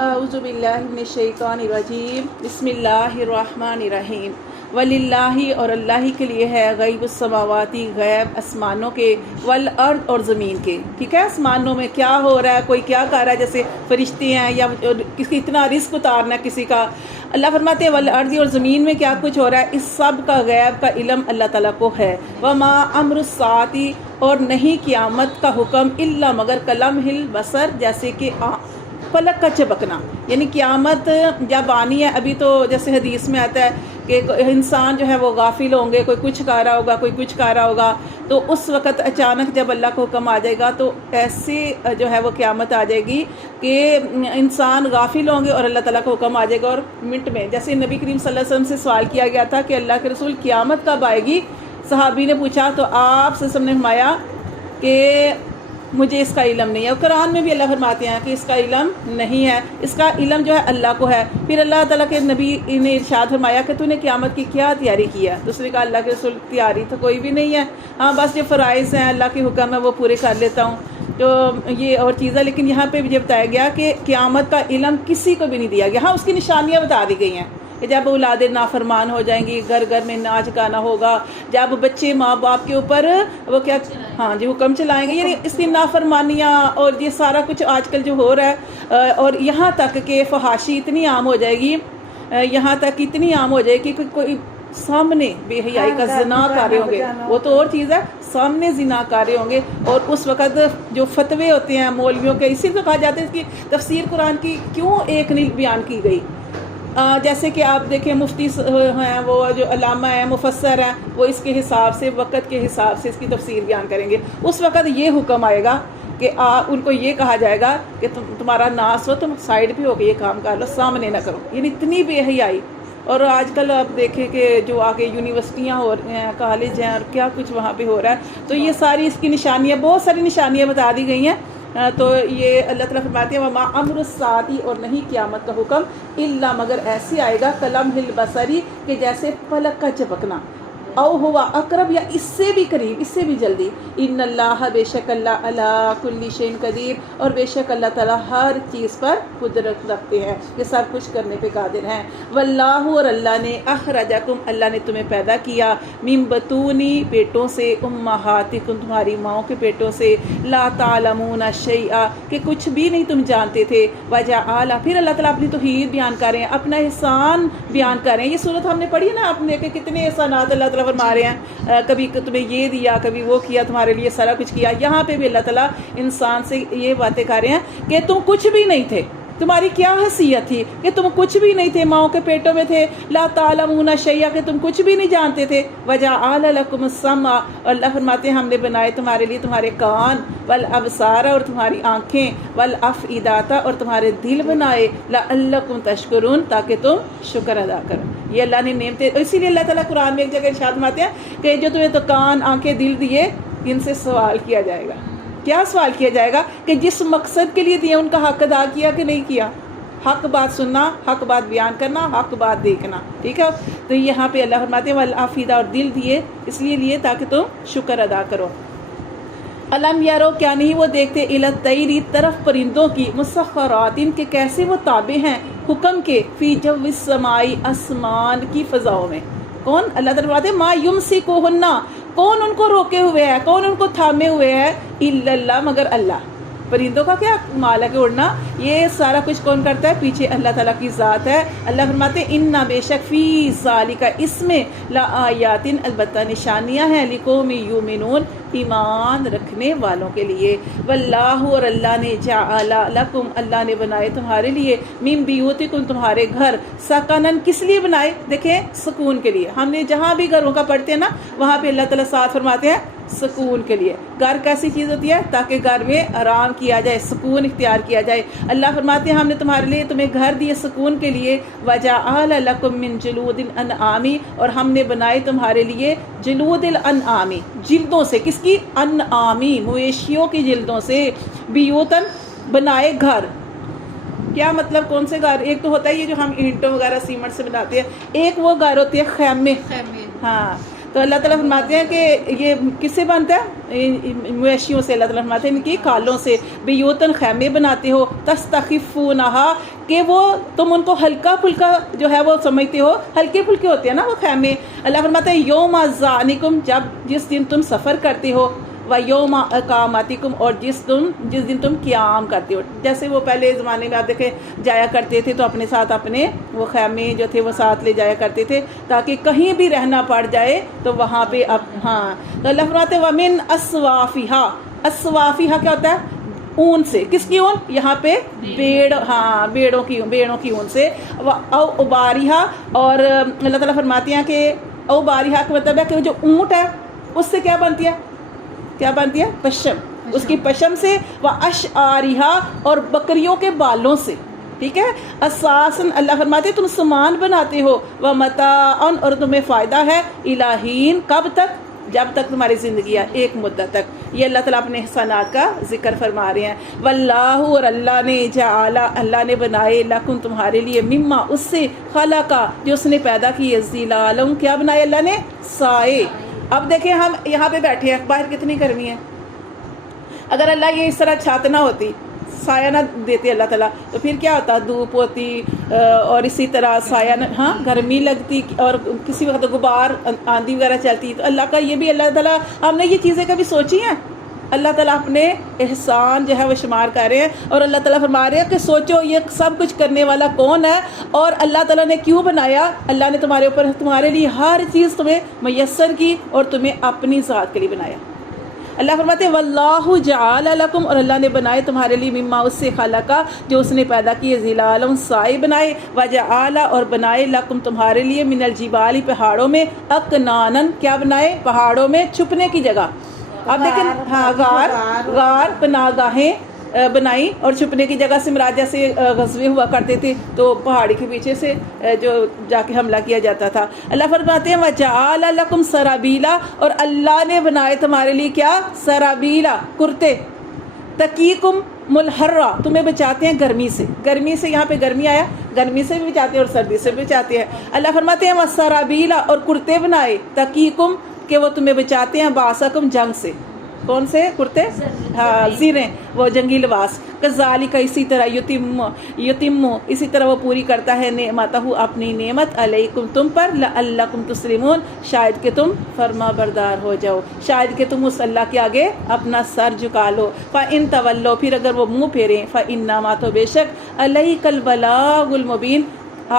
اعوذ باللہ من الشیطان الرجیم بسم اللہ الرحمن الرحیم وللہ اور اللہ ہی کے لیے ہے غیب السماواتی غیب آسمانوں کے والارض اور زمین کے. ٹھیک ہے, آسمانوں میں کیا ہو رہا ہے, کوئی کیا کر رہا ہے, جیسے فرشتے ہیں یا کسی اتنا رزق اتارنا ہے کسی کا. اللہ فرماتے ہیں والارض اور زمین میں کیا کچھ ہو رہا ہے, اس سب کا غیب کا علم اللہ تعالیٰ کو ہے. وما امر الساعۃ اور نہیں قیامت کا حکم الا مگر کلمح البصر جیسے کہ پلک کا چپکنا. یعنی قیامت جب آنی ہے, ابھی تو جیسے حدیث میں آتا ہے کہ انسان جو ہے وہ غافل ہوں گے, کوئی کچھ کہہ رہا ہوگا, کوئی کچھ کہہ رہا ہوگا, تو اس وقت اچانک جب اللہ کو حکم آ جائے گا تو ایسے جو ہے وہ قیامت آ جائے گی کہ انسان غافل ہوں گے اور اللہ تعالیٰ کا حکم آ جائے گا اور منٹ میں. جیسے نبی کریم صلی اللہ علیہ وسلم سے سوال کیا گیا تھا کہ اللہ کے رسول قیامت کب آئے گی, صحابی نے پوچھا تو آپ صلی اللہ علیہ وسلم نے فرمایا کہ مجھے اس کا علم نہیں ہے. اور قرآن میں بھی اللہ فرماتے ہیں کہ اس کا علم نہیں ہے, اس کا علم جو ہے اللہ کو ہے. پھر اللہ تعالیٰ کے نبی نے ارشاد فرمایا کہ تو نے قیامت کی کیا تیاری کی ہے. دوسرے کا اللہ کے رسول تیاری تو کوئی بھی نہیں ہے, ہاں بس جو فرائض ہیں اللہ کے حکم ہے وہ پورے کر لیتا ہوں, تو یہ اور چیز ہے. لیکن یہاں پہ بھی یہ بتایا گیا کہ قیامت کا علم کسی کو بھی نہیں دیا گیا. ہاں اس کی نشانیاں بتا دی گئی ہیں کہ جب اولادیں نافرمان ہو جائیں گی, گھر گھر میں ناچ گانا ہوگا, جب بچے ماں باپ کے اوپر وہ کیا ہاں جی حکم چلائیں گے, یعنی اس کی نافرمانیاں اور یہ سارا کچھ آج کل جو ہو رہا ہے. اور یہاں تک کہ فحاشی اتنی عام ہو جائے گی, یہاں تک اتنی عام ہو جائے گی کہ کوئی سامنے بے حیائی کا زنا کر رہے ہوں گے, وہ تو اور چیز ہے, سامنے زنا کر رہے ہوں گے. اور اس وقت جو فتوے ہوتے ہیں مولویوں کے, اسی سے کہا جاتا ہے کہ تفسیر قرآن کی کیوں ایک نہیں بیان کی گئی. جیسے کہ آپ دیکھیں مفتی ہیں, وہ جو علامہ ہیں, مفسر ہیں, وہ اس کے حساب سے وقت کے حساب سے اس کی تفسیر بیان کریں گے. اس وقت یہ حکم آئے گا کہ ان کو یہ کہا جائے گا کہ تمہارا ناس ہو, تم سائڈ پہ ہو کے یہ کام کر لو, سامنے نہ کرو. یعنی اتنی بے حیائی. اور آج کل آپ دیکھیں کہ جو آگے یونیورسٹیاں ہو رہی ہیں, کالج ہیں, اور کیا کچھ وہاں پہ ہو رہا ہے, تو یہ ساری اس کی نشانیاں, بہت ساری نشانیاں بتا دی گئی ہیں. تو یہ اللہ تعالیٰ فرماتے ہیں وما امر الساعۃ اور نہیں قیامت کا حکم الا مگر ایسے آئے گا کلمح البصر کہ جیسے پلک کا چپکنا, او ہوا اقرب یا اس سے بھی قریب, اس سے بھی جلدی. ان اللہ بے شک اللہ علی کل شیء قدیر اور بے شک اللہ تعالیٰ ہر چیز پر قدرت رکھتے ہیں, کہ سب کچھ کرنے پہ قادر ہیں. واللہ اور اللہ نے اخرجکم اللہ نے تمہیں پیدا کیا, من بطونی پیٹوں سے, امہاتکم تمہاری ماؤں کے پیٹوں سے, لا تعلمون شیئا کہ کچھ بھی نہیں تم جانتے تھے. وجعل پھر اللہ تعالیٰ اپنی توحید بیان کر رہے ہیں, اپنا احسان بیان کر رہے ہیں. یہ صورت ہم نے پڑھی ہے نا آپ نے, کہ کتنے احسانات اللہ تعالیٰ فرما رہے ہیں, کبھی تمہیں یہ دیا, کبھی وہ کیا, تمہارے لیے سارا کچھ کیا. یہاں پہ بھی اللہ تعالیٰ انسان سے یہ باتیں کر رہے ہیں کہ تم کچھ بھی نہیں تھے, تمہاری کیا حیثیت تھی کہ تم کچھ بھی نہیں تھے, ماؤں کے پیٹوں میں تھے. لا تعلمون شیئا کہ تم کچھ بھی نہیں جانتے تھے. وجعل لکم السمع اور اللہ فرماتے ہیں ہم نے بنائے تمہارے لیے تمہارے کان, والابصار اور تمہاری آنکھیں, والافئدہ اور تمہارے دل بنائے, لعلکم تشکرون تاکہ تم شکر ادا کرو. یہ اللہ نے نعمتیں, اسی لیے اللہ تعالیٰ قرآن میں ایک جگہ ارشاد فرماتے ہیں کہ جو تمہیں تو کان, آنکھیں, دل دیے, ان سے سوال کیا جائے گا. کیا سوال کیا جائے گا کہ جس مقصد کے لیے دیے ان کا حق ادا کیا کہ نہیں کیا. حق بات سننا, حق بات بیان کرنا, حق بات دیکھنا. ٹھیک ہے, تو یہاں پہ اللہ فرماتے ہیں والافئدہ اور دل دیے اس لیے تاکہ تم شکر ادا کرو. علم یارو کیا نہیں وہ دیکھتے, الطیری طرف پرندوں کی, مسخرات کے کیسے وہ تابع ہیں حکم کے, فی جو السمائی آسمان کی فضاؤں میں. کون؟ اللہ تعالیٰ فرماتے ہیں ما یمسکوہن کون ان کو روکے ہوئے ہے, کون ان کو تھامے ہوئے ہے, الا اللہ مگر اللہ. پرندوں کا کیا مال ہے کہ اڑنا, یہ سارا کچھ کون کرتا ہے, پیچھے اللہ تعالیٰ کی ذات ہے. اللہ فرماتے ہیں ان بے شک فی ذالک اس میں لآیات البتہ نشانیاں ہیں, لقوم یؤمنون ایمان رکھنے والوں کے لیے. واللہ اور اللہ نے جعل لکم اللہ نے بنائے تمہارے لیے, من بیوتکم تمہارے گھر, سکنن کس لیے بنائے, دیکھیں سکون کے لیے. ہم نے جہاں بھی گھروں کا پڑھتے ہیں نا وہاں پہ اللہ تعالیٰ ساتھ فرماتے ہیں سکون کے لیے. گھر کیسی چیز ہوتی ہے, تاکہ گھر میں آرام کیا جائے, سکون اختیار کیا جائے. اللہ فرماتے ہیں ہم نے تمہارے لیے تمہیں گھر دیے سکون کے لیے. وجعل لکم من جلود الانعام اور ہم نے بنائے تمہارے لیے جلود الانعام جلدوں سے, کس کی, انعامی مویشیوں کی جلدوں سے, بیوتن بنائے گھر. کیا مطلب کون سے گھر, ایک تو ہوتا ہے یہ جو ہم اینٹوں وغیرہ سیمنٹ سے بناتے ہیں, ایک وہ گھر ہوتی ہے خیمے. ہاں تو اللہ تعالیٰ فرماتے ہیں کہ یہ کس سے بنتا ہے؟ مویشیوں سے. اللہ تعالیٰ فرماتے ہیں ان کی کالوں سے. بیوتن خیمے بناتے ہو. تستخفونہا کہ وہ تم ان کو ہلکا پھلکا جو ہے وہ سمجھتے ہو, ہلکے پھلکے ہوتے ہیں نا وہ خیمے. اللہ فرماتے ہیں یوم ذانکم جس دن تم سفر کرتے ہو, و یوم اقامتکم اور جس دن تم قیام کرتے ہو. جیسے وہ پہلے زمانے میں آپ دیکھیں جایا کرتے تھے تو اپنے ساتھ اپنے وہ خیمے جو تھے وہ ساتھ لے جایا کرتے تھے تاکہ کہیں بھی رہنا پڑ جائے تو وہاں پہ ہاں. تو اللہ فرماتے ہیں ومن اصوافہا. اصوافہا کیا ہوتا ہے؟ اون سے. کس کی اون؟ یہاں پہ بیڑ, ہاں بیڑوں کی اون سے. او اباریہا اور اللہ تعالیٰ فرماتے ہیں کہ او باریہا کا مطلب ہے کہ جو اونٹ ہے اس سے کیا بنتی ہے؟ کیا بنتی ہے؟ پشم. اس کی پشم سے. و اشعاریہا اور بکریوں کے بالوں سے. ٹھیک ہے. اساساً اللہ فرماتے ہیں تم سامان بناتے ہو. و متاعن اور تمہیں فائدہ ہے. الہین کب تک؟ جب تک تمہاری زندگی ہے, ایک مدت تک. یہ اللہ تعالیٰ اپنے احسانات کا ذکر فرما رہے ہیں. واللہ اور اللہ نے جعل اللہ نے بنائے لکم تمہارے لیے مما اس سے خلقا جو اس نے پیدا کی ظلالم کیا بنائے اللہ نے؟ سائے. اب دیکھیں ہم یہاں پہ بیٹھے ہیں, باہر کتنی گرمی ہے. اگر اللہ یہ اس طرح چھت نہ ہوتی, سایہ نہ دیتے اللہ تعالیٰ, تو پھر کیا ہوتا؟ دھوپ ہوتی اور اسی طرح سایہ ہاں گرمی لگتی اور کسی وقت غبار آندھی وغیرہ چلتی. تو اللہ کا یہ بھی اللہ تعالیٰ ہم نے یہ چیزیں کبھی سوچی ہیں؟ اللہ تعالیٰ اپنے احسان جو ہے وہ شمار کر رہے ہیں اور اللہ تعالیٰ فرما رہے ہیں کہ سوچو یہ سب کچھ کرنے والا کون ہے اور اللہ تعالیٰ نے کیوں بنایا. اللہ نے تمہارے اوپر تمہارے لیے ہر چیز تمہیں میسر کی اور تمہیں اپنی ذات کے لیے بنایا. اللہ فرماتے ہیں واللہ جعل لکم اور اللہ نے بنائے تمہارے لیے مما اس سے خلقا جو اس نے پیدا کیے ظلالم سائے بنائے. وجعل اور بنائے لکم تمہارے لیے من الجبال پہاڑوں میں اکنانن کیا بنائے؟ پہاڑوں میں چھپنے کی جگہ. آپ دیکھیں ہاں غار پناہ گاہیں بنائی اور چھپنے کی جگہ سے مراد جیسے غزوے ہوا کرتے تھے تو پہاڑی کے پیچھے سے جو جا کے حملہ کیا جاتا تھا. اللہ فرماتے ہیں وجعل لکم سرابیلا اور اللہ نے بنائے تمہارے لیے کیا؟ سرابیلا کرتے. تقیکم ملحرہ تمہیں بچاتے ہیں گرمی سے. گرمی سے یہاں پہ گرمی آیا, گرمی سے بھی بچاتے ہیں اور سردی سے بھی بچاتے ہیں. اللہ فرماتے ہیں وسرابیلا اور کرتے بنائے تقیکم کہ وہ تمہیں بچاتے ہیں باسکم جنگ سے. کون سے کرتے؟ ہاں زیریں, وہ جنگی لباس. کذالک اسی طرح یتم اسی طرح وہ پوری کرتا ہے نعمتہ اپنی نعمت علیکم تم پر لعلکم تسلمون شاید کہ تم فرما بردار ہو جاؤ, شاید کہ تم اس اللہ کے آگے اپنا سر جھکا لو. فإن تولوا پھر اگر وہ منہ پھیریں فإنما تو بے شک علیک البلاغ المبین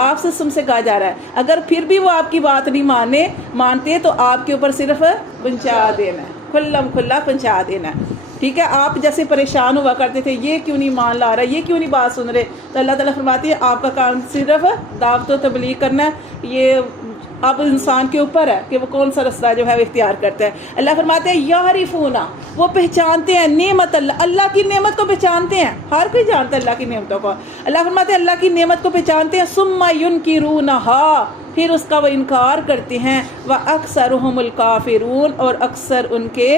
آپ سے تم سے کہا جا رہا ہے اگر پھر بھی وہ آپ کی بات نہیں مانتے تو آپ کے اوپر صرف پہنچا دینا ہے, کھلم کھلا پہنچا دینا ہے. ٹھیک ہے. آپ جیسے پریشان ہوا کرتے تھے یہ کیوں نہیں مان لا رہا, یہ کیوں نہیں بات سن رہے, تو اللہ تعالیٰ فرماتی ہے آپ کا کام صرف دعوت و تبلیغ کرنا ہے. یہ اب انسان کے اوپر ہے کہ وہ کون سا رستہ جو ہے وہ اختیار کرتا ہے. اللہ فرماتے ہیں یعرفونا وہ پہچانتے ہیں نعمت اللہ کی نعمت کو پہچانتے ہیں. ہر کوئی جانتا ہے اللہ کی نعمتوں کو. اللہ فرماتے ہیں اللہ کی نعمت کو پہچانتے ہیں. ثم ینکرونہا پھر اس کا وہ انکار کرتے ہیں. وَأَكْثَرُهُمُ الْكَافِرُونَ اور اکثر ان کے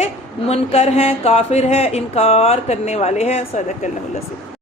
منکر ہیں, کافر ہیں, انکار کرنے والے ہیں. صدق اللہ العظیم.